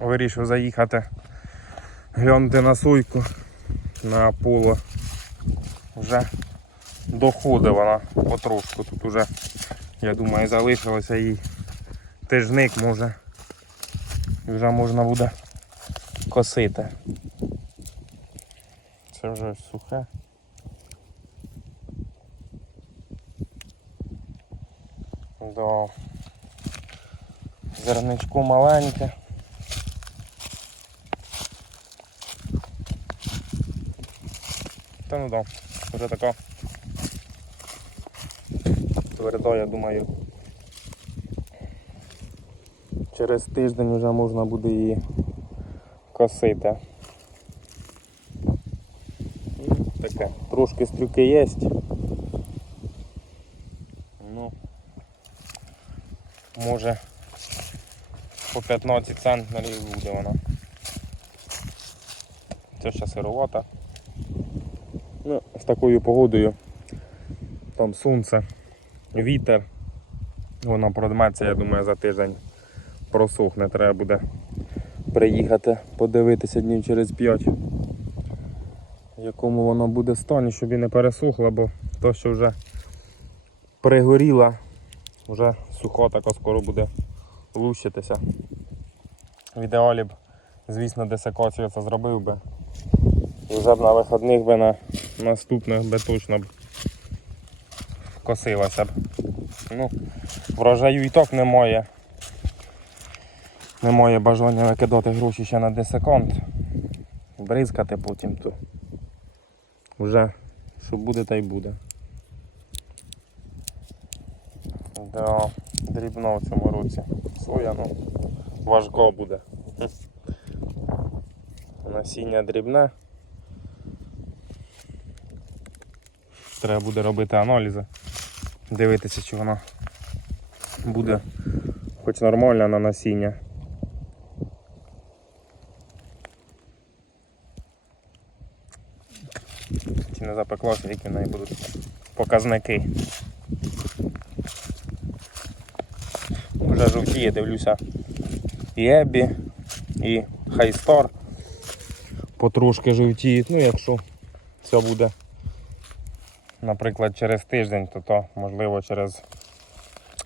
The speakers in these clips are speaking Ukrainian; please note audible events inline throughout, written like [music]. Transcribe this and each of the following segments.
вирішив заїхати глянути на суйку на поло. Вже доходить вона потрошку. Тут уже, я думаю, залишилося їй тижник може. І вже можна буде косити. Це вже сухе. Да. Зерничко маленьке. Та ну да, вже така твердо, я думаю. Через тиждень вже можна буде її косити. Таке, трошки стрюки є. Ну, може по 15 центнерів буде вона. Це ще сировата. Такою погодою. Там сонце, вітер. Вона продметься, я думаю, за тиждень просохне. Треба буде приїхати, подивитися днів через 5. В якому воно буде стані, щоб і не пересохло, бо то, що вже пригоріла, вже сухо така скоро буде лущитися. В ідеалі б, звісно, десекацію це зробив би. Вже б на виходних би на наступних би точно б косилася б. Ну, врожаю і так немає. Немає бажання викидати гроші ще на десекант. Бризкати потім то. Вже що буде, та й буде. Да, дрібно в цьому році. Соя, ну, важко буде. Насіння дрібне. Треба буде робити аналізи, дивитися, чи воно буде хоч нормально на насіння. Чи не запеклося, які в неї будуть показники. Вже жовтіє, дивлюся. І Ебі, і Хайстор. Потрошки жовтіють. Ну, якщо це буде, наприклад, через тиждень, то то можливо через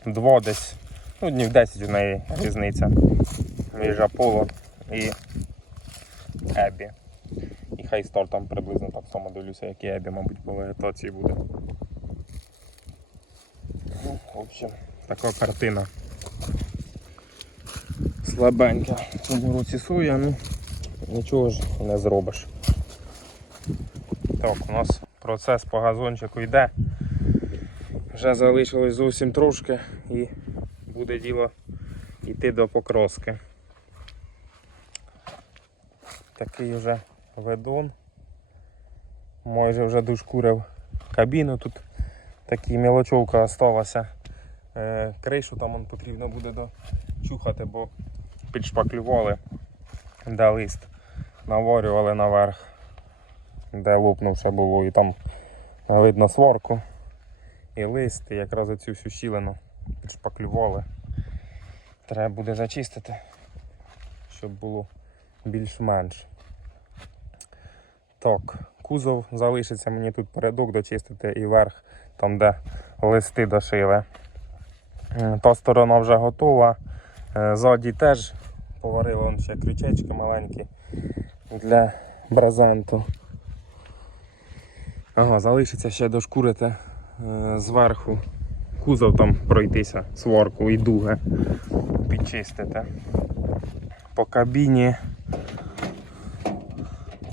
два десь. Ну, днів 10 у неї різниця між Аполло і Ебі. І Хайстор там приблизно так само дивлюся, як і Ебі, мабуть, по вегетації буде. Ну, в общем, така картина. Слабенька. В цьому році соя, ну нічого ж не зробиш. Так, у нас процес по газончику йде. Вже залишилось зовсім трошки і буде діло йти до покроски. Такий вже ведун. Майже вже дошкурив кабіну тут. Такі мілочовка осталася. Е, Кришу там он потрібно буде дочухати, бо підшпаклювали, де лист наварювали наверх, де лопнувше було, і там видно сварку і лист, і якраз оцю всю щілину підшпаклювали. Треба буде зачистити, щоб було більш-менш. Так, кузов залишиться мені тут передок дочистити і верх, там де листи дошили. М, Та сторона вже готова. Е, Ззаді теж поварив вон ще крючечки маленькі для бразанту. Ага, залишиться ще дошкурити е, зверху. Кузов там пройтися, сварку і дуги підчистити. По кабіні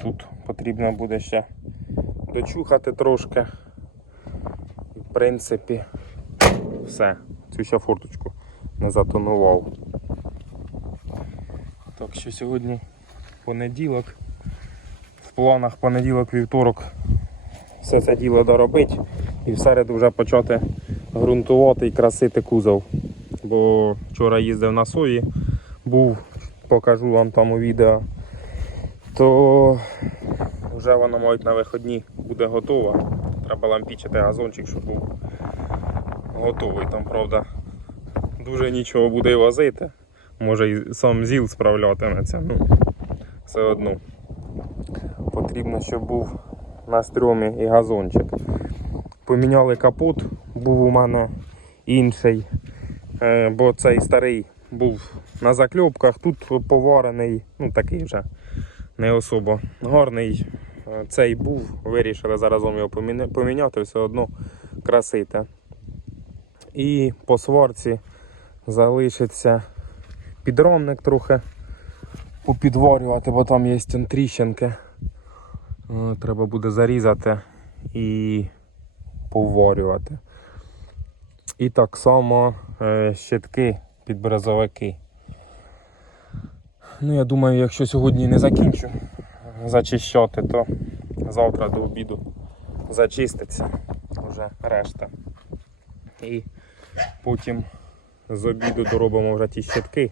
тут потрібно буде ще дочухати трошки. В принципі, все. Цю ще форточку не затонував. Так що сьогодні понеділок. В планах понеділок, вівторок все це діло доробити і в середу вже почати ґрунтувати і красити кузов. Бо вчора їздив на сої, був, покажу вам там у відео, то вже воно мабуть на виходні буде готово. Треба лампічити газончик, щоб був готовий. Там, правда, дуже нічого буде возити. може і сам ЗІЛ справлятиметься. Ну, все одно. Потрібно, щоб був на стрьомі і газончик. Поміняли капот, був у мене інший, е, бо цей старий був на закльопках, тут поварений, ну такий вже не особо гарний. Е, Цей був, вирішили заразом його поміняти, все одно красити. І по сварці залишиться підрамник трохи попідварювати, бо там є тріщинки. Е, Треба буде зарізати і поварювати. І так само е, щитки під березовики. Ну, я думаю, якщо сьогодні не закінчу зачищати, то завтра до обіду зачиститься вже решта. І потім з обіду доробимо вже ті щитки,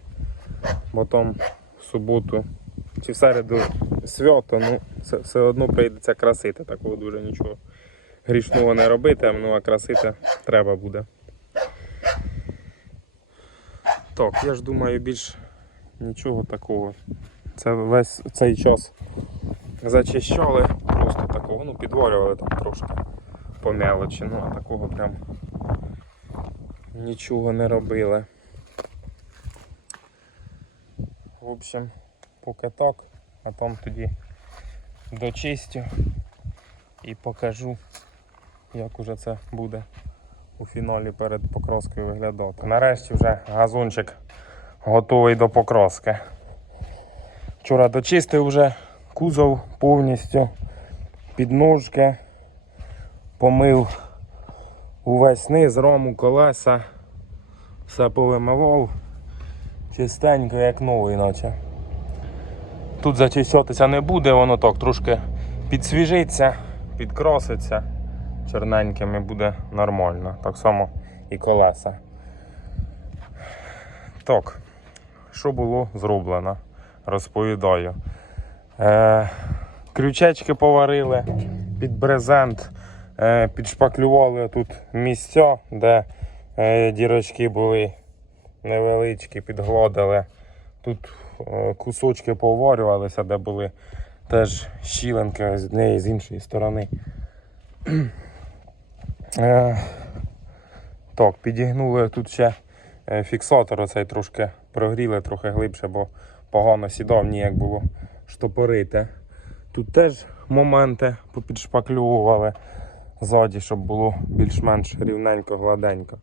бо там в суботу чи в середу свято, ну все, все одно прийдеться красити, такого дуже нічого грішного не робити, ну а красити треба буде. Так, я ж думаю, більш нічого такого. Це весь цей час зачищали, просто такого, ну підварювали там трошки по мелочі, ну а такого прям нічого не робили. В общем, поки так, а там тоді дочистю і покажу, як уже це буде у фіналі перед покроскою виглядати. Нарешті вже газончик готовий до покроски. Вчора дочистив вже кузов повністю, підножки, помив увесь низ, раму, колеса, все повимивав, чистенько, як новий, наче. Тут зачищатися не буде, воно так трошки підсвіжиться, підкраситься чорненьким і буде нормально. Так само і колеса. Так, що було зроблено? Розповідаю. Е, крючечки поварили під брезент, е, підшпаклювали тут місця, де е, дірочки були невеличкі, підгладили. Тут кусочки поварювалися, де були теж щіленки з однієї з іншої сторони. [clears throat] Е, так, підігнули тут ще е, фіксатор оцей трошки прогріли трохи глибше, бо погано сідав, ніяк було штопорити. Тут теж моменти попідшпаклювали ззаді, щоб було більш-менш рівненько, гладенько.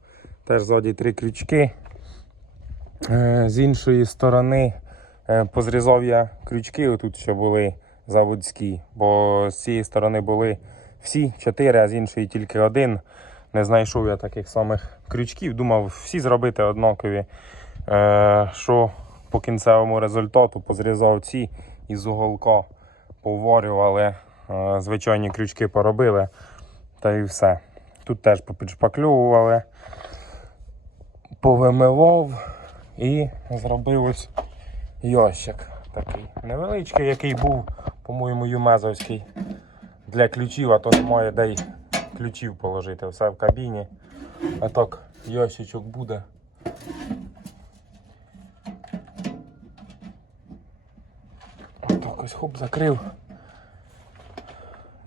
Теж ззаді три крючки. Е, З іншої сторони е, позрізав я крючки, тут що були заводські, бо з цієї сторони були всі чотири, а з іншої тільки один. Не знайшов я таких самих крючків. Думав всі зробити однакові. Е, що по кінцевому результату позрізав ці із уголка поварювали, е, звичайні крючки поробили. Та і все. Тут теж попідшпаклювали, повимивав і зробив ось ящик такий невеличкий, який був, по-моєму, юмезовський для ключів, а то немає де й ключів положити. Все в кабіні. А так, ящичок буде. Отак ось хоп, закрив.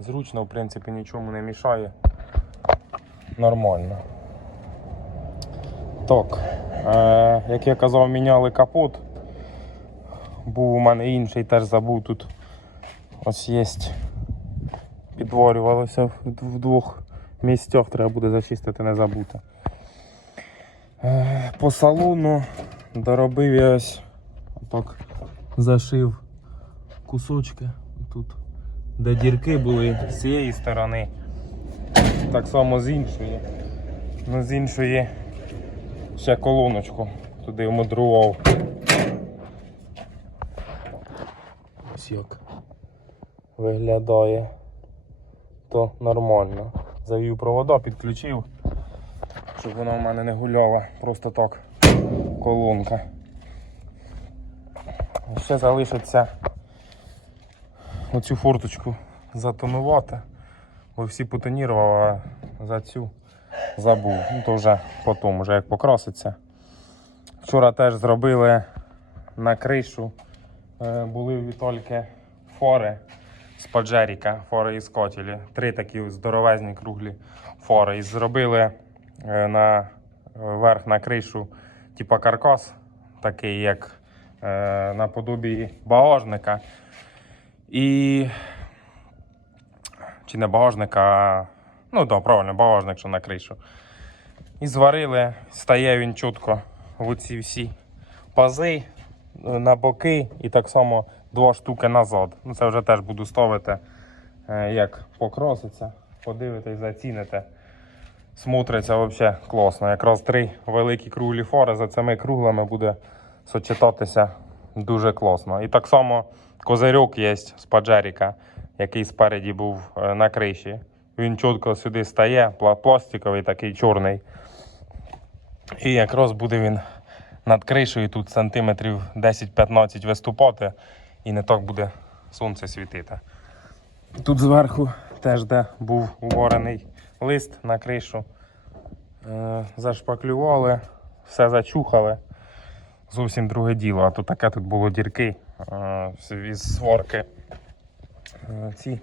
Зручно, в принципі, нічому не мішає. Нормально. Так, е, як я казав, міняли капот. Був у мене інший, теж забув тут. Ось є. Підварювалося в двох місцях, треба буде зачистити, не забути. Е, по салону доробив я ось так зашив кусочки тут, де дірки були з цієї сторони, так само з іншої. Ну, з іншої ще колоночку туди вмудрував. Ось як виглядає. То нормально. Завів провода, підключив, щоб вона в мене не гуляла. Просто так колонка. Ще залишиться оцю форточку затонувати, бо всі потонірував, а за цю забув. Ну то вже потім, вже як покраситься. Вчора теж зробили на кришу були у фори з Паджеріка, фори із Котілі. Три такі здоровезні круглі фори. І зробили е, на е, верх на кришу, типа каркас, такий, як е, наподобі багажника. І чи не багажника, а ну так, правильно, багажник, що на кришу. І зварили, стає він чітко в оці всі пази е, на боки і так само два штуки назад. Ну, це вже теж буду ставити, е, як покроситься, подивитесь, заціните. Смотриться взагалі класно. Якраз три великі круглі фори за цими круглими буде сочетатися дуже класно. І так само козирьок є з Паджеріка, який спереді був е, на криші. Він чітко сюди стає, пластиковий такий чорний. І якраз буде він над кришею тут сантиметрів 10-15 виступати, і не так буде сонце світити. Тут зверху теж де був уворений лист на кришу. Е, зашпаклювали, все зачухали. Зовсім друге діло. А то таке тут було дірки е, із сворки. Е, ці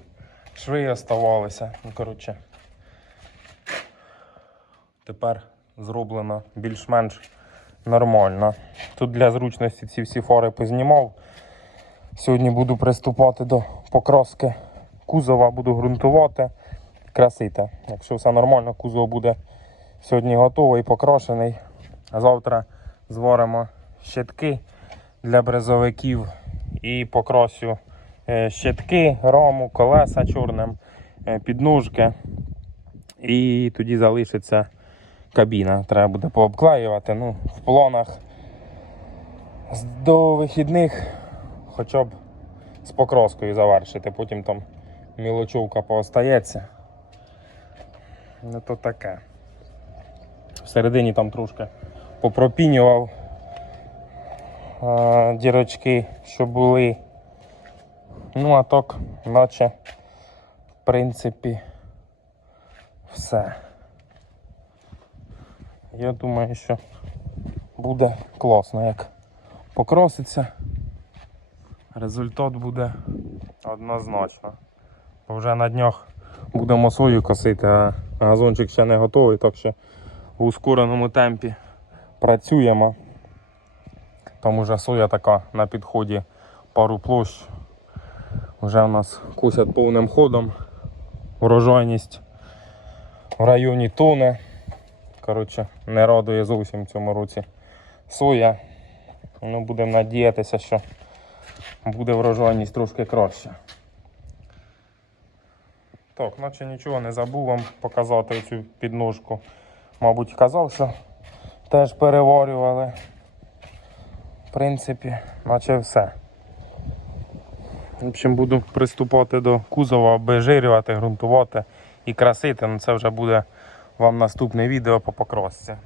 шви оставалися. Ну, коротше, тепер зроблено більш-менш нормально. Тут для зручності ці всі фори познімав. Сьогодні буду приступати до покраски кузова, буду ґрунтувати, красити. Якщо все нормально, кузов буде сьогодні готовий, покрашений. А завтра зваримо щитки для брезовиків і покрасю е, щитки, раму, колеса чорним, е, підножки. І тоді залишиться кабіна. Треба буде пообклеювати. Ну, в планах з- до вихідних хоча б з покроскою завершити. Потім там мілочовка поостається. Ну то таке. Всередині там трошки попропінював а, дірочки, що були. Ну, а так, наче, в принципі, все. Я думаю, що буде класно, як покроситься. Результат буде однозначно. Бо вже на днях будемо сою косити, а газончик ще не готовий, так що в ускореному темпі працюємо. Там уже соя така на підході пару площ. Вже в нас косять повним ходом. Урожайність в районі тони. Коротше, не радує зовсім в цьому році соя. Ну, будемо надіятися, що буде врожайність трошки краще. Так, наче нічого не забув вам показати цю підножку. Мабуть, казав, що теж переварювали. В принципі, наче все. В общем, буду приступати до кузова, обезжирювати, ґрунтувати і красити. Ну, це вже буде вам наступне відео по покрасці.